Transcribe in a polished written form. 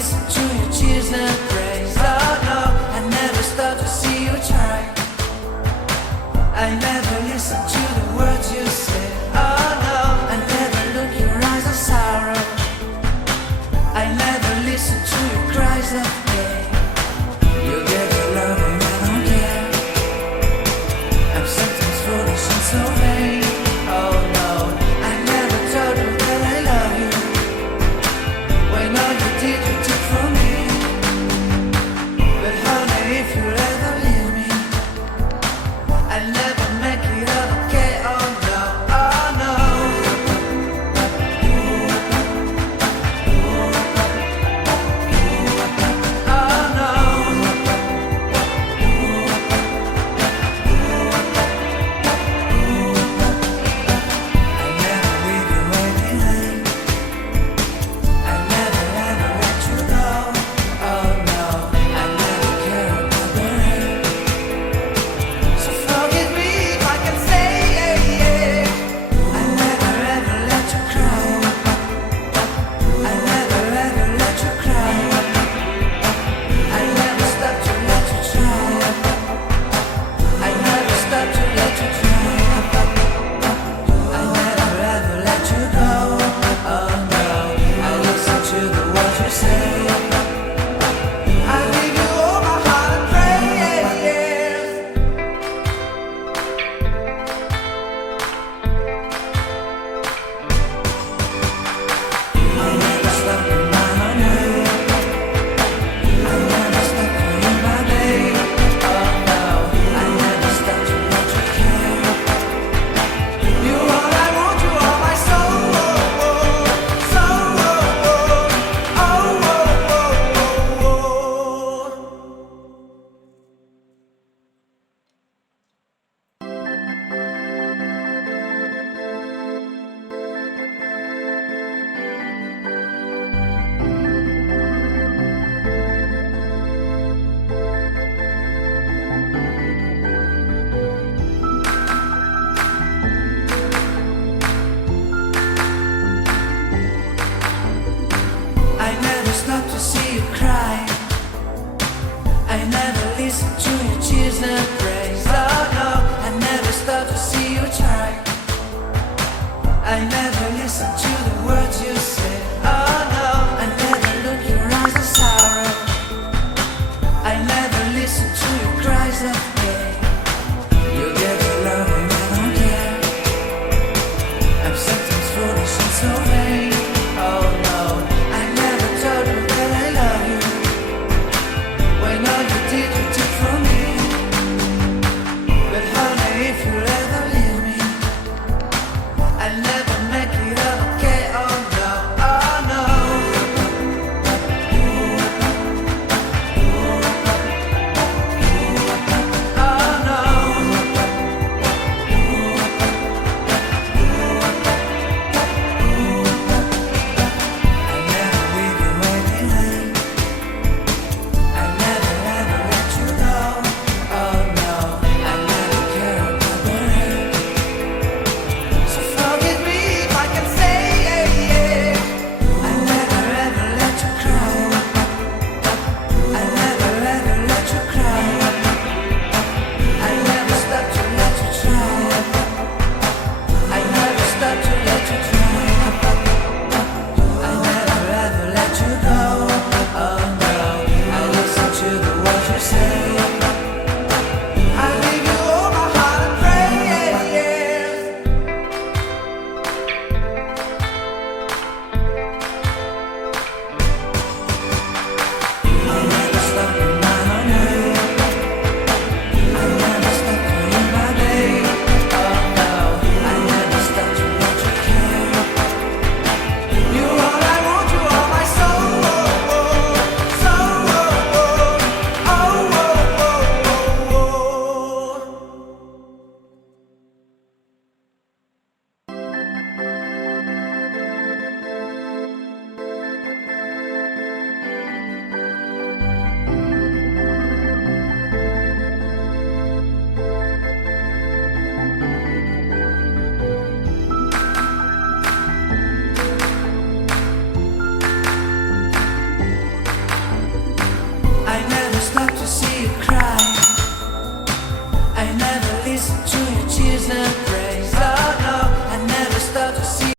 listen to your cheers and praise. Oh no, I never stop to see you try. I never listen to the words you say. Oh no, I never look your eyes of sorrow. I never listen to your cries of pain. You get the love and I don't care. I'm sometimes foolish and so vain. Oh no, I never told you that I love you. When all you did, you